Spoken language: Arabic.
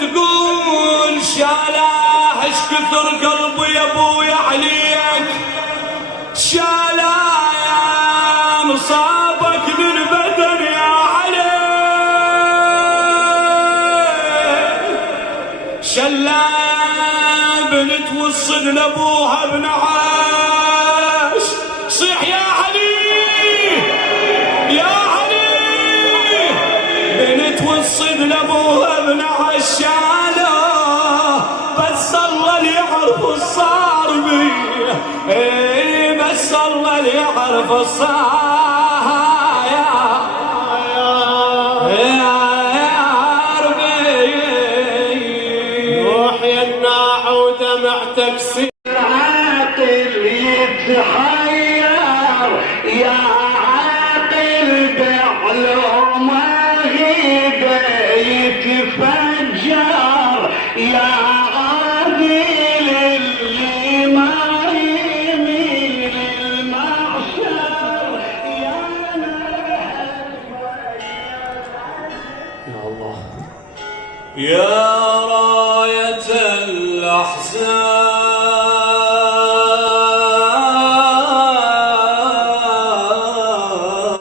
تقول شالاه اش كثر قلبي يا ابويا عليك، شالاه يا مصابك للبدن يا علي، شلاه بنت وصل لابوها بنعاش، صيح يا علي يا علي، بنت وصل لابوها بنعاش شالوه، بس الله اللي يعرف الصار بي، بس الله اللي يعرف الصار يا ربي. روح يا الناع ودمعتك سير، عاقل يتحير يا عاقل بعلومه يتفجر، يا عاقل اللي ما يميل المعشر، يا يا الله يا راية الأحزان